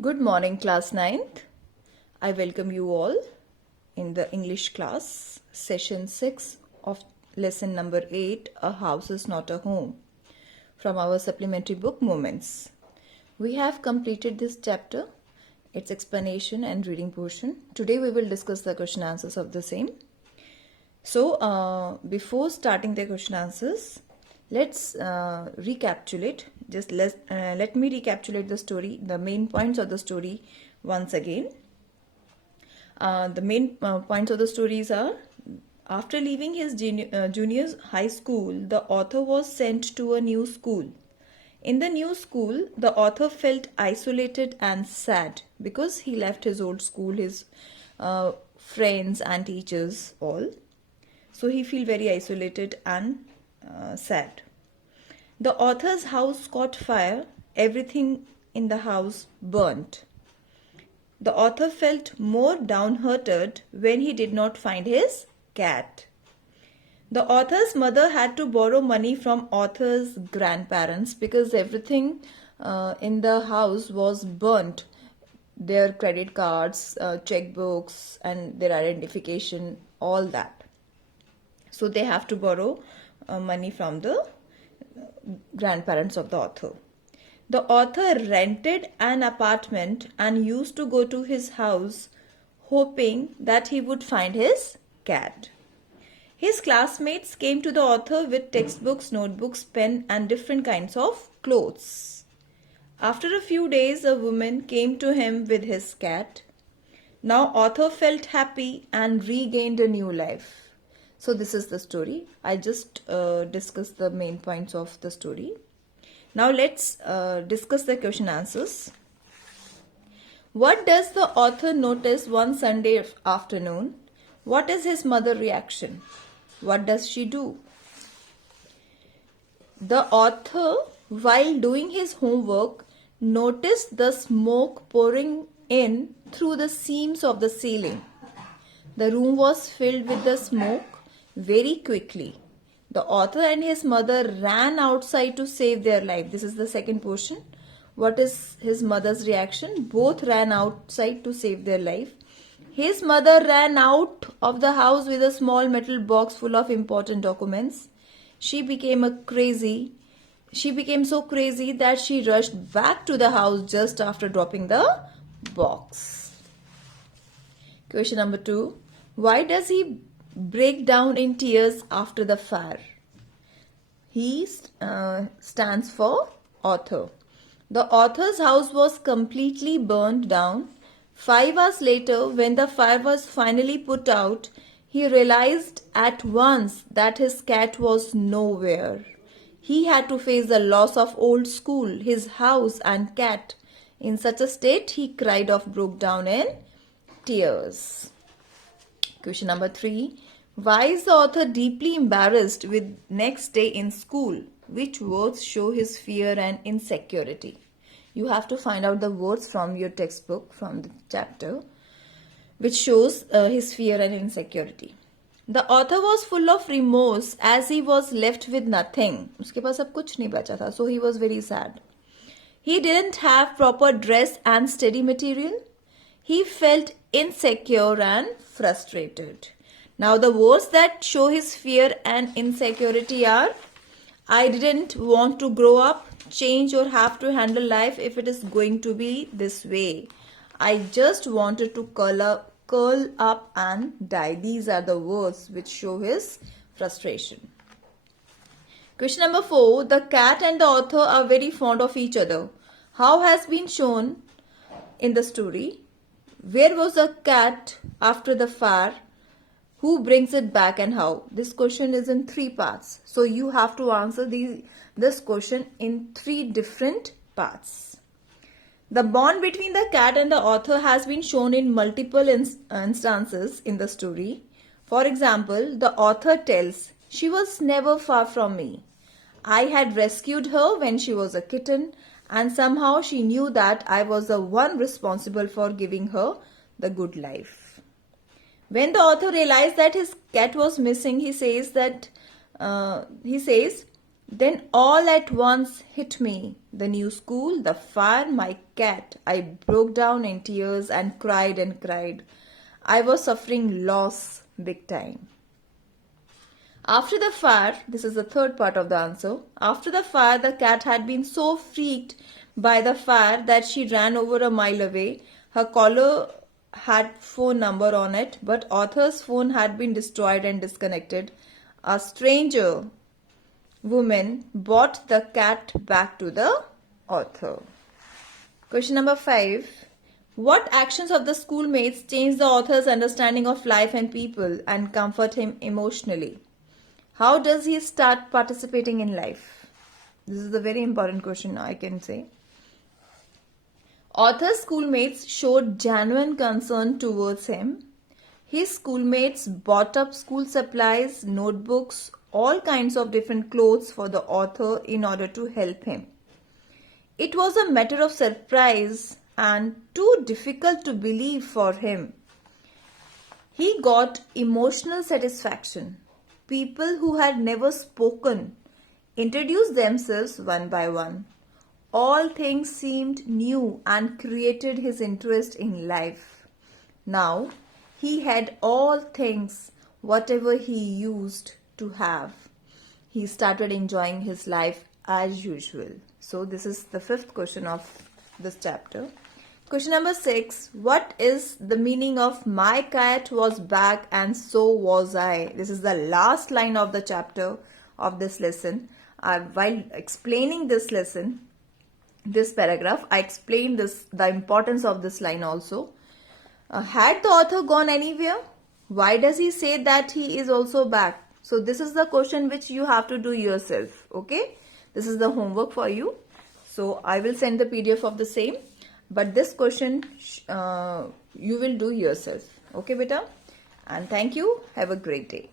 Good morning, class 9th. I welcome you all in the English class, session 6 of lesson number 8, A House is Not a Home, from our supplementary book Moments. We have completed this chapter, its explanation and reading portion. Today we will discuss the question answers of the same. So, before starting the question answers, let's recapitulate. Let me recapitulate the story, the main points of the story once again. The main points of the stories are: after leaving his junior high school, the author was sent to a new school. In the new school, the author felt isolated and sad because he left his old school, his friends and teachers all. So he feel very isolated and sad. The author's house caught fire. Everything in the house burnt. The author felt more downhearted when he did not find his cat. The author's mother had to borrow money from author's grandparents because everything in the house was burnt. Their credit cards, checkbooks, and their identification, all that. So they have to borrow money from the grandparents of the author. The author rented an apartment and used to go to his house hoping that he would find his cat. His classmates came to the author with textbooks, notebooks, pen, and different kinds of clothes. After a few days, a woman came to him with his cat. Now author felt happy and regained a new life. So this is the story. I just discussed the main points of the story. Now let's discuss the question answers. What does the author notice one Sunday afternoon? What is his mother's reaction? What does she do? The author, while doing his homework, noticed the smoke pouring in through the seams of the ceiling. The room was filled with the smoke very quickly. The author and his mother ran outside to save their life. This is the second portion. What is his mother's reaction? Both ran outside to save their life. His mother ran out of the house with a small metal box full of important documents. She became so crazy that she rushed back to the house just after dropping the box. Question number 2. Why does he break down in tears after the fire? He stands for author. The author's house was completely burned down. 5 hours later, when the fire was finally put out, he realized at once that his cat was nowhere. He had to face the loss of old school, his house and cat. In such a state, he broke down in tears. Question number 3. Why is the author deeply embarrassed with next day in school? Which words show his fear and insecurity? You have to find out the words from your textbook, from the chapter, which shows his fear and insecurity. The author was full of remorse as he was left with nothing. उसके पास अब कुछ नहीं बचा था, so he was very sad. He didn't have proper dress and study material. He felt insecure and frustrated. Now the words that show his fear and insecurity are: I didn't want to grow up, change, or have to handle life if it is going to be this way. I just wanted to curl up and die. These are the words which show his frustration. Question number 4. The cat and the author are very fond of each other. How has been shown in the story? Where was the cat after the fire? Who brings it back and how? This question is in 3 parts. So you have to answer this question in 3 different parts. The bond between the cat and the author has been shown in multiple instances in the story. For example, the author tells, she was never far from me. I had rescued her when she was a kitten, and somehow she knew that I was the one responsible for giving her the good life. When the author realized that his cat was missing, he says, Then all at once hit me. The new school, the fire, my cat. I broke down in tears and cried and cried. I was suffering loss big time. After the fire, this is the third part of the answer. After the fire, the cat had been so freaked by the fire that she ran over a mile away. Her collar had phone number on it, but author's phone had been destroyed and disconnected. A stranger woman brought the cat back to the author. Question number 5. What actions of the schoolmates changed the author's understanding of life and people and comfort him emotionally? How does he start participating in life? This is a very important question, I can say. Author's schoolmates showed genuine concern towards him. His schoolmates bought up school supplies, notebooks, all kinds of different clothes for the author in order to help him. It was a matter of surprise and too difficult to believe for him. He got emotional satisfaction. People who had never spoken introduced themselves one by one. All things seemed new and created his interest in life. Now he had all things, whatever he used to have. He started enjoying his life as usual. So this is the fifth question of this chapter. Question number 6. What is the meaning of my cat was back and so was I? This is the last line of the chapter of this lesson. While explaining this lesson, this paragraph, I explained the importance of this line also. Had the author gone anywhere? Why does he say that he is also back? So this is the question which you have to do yourself. Okay, this is the homework for you. So I will send the PDF of the same, but this question you will do yourself. Okay beta, and thank you. Have a great day.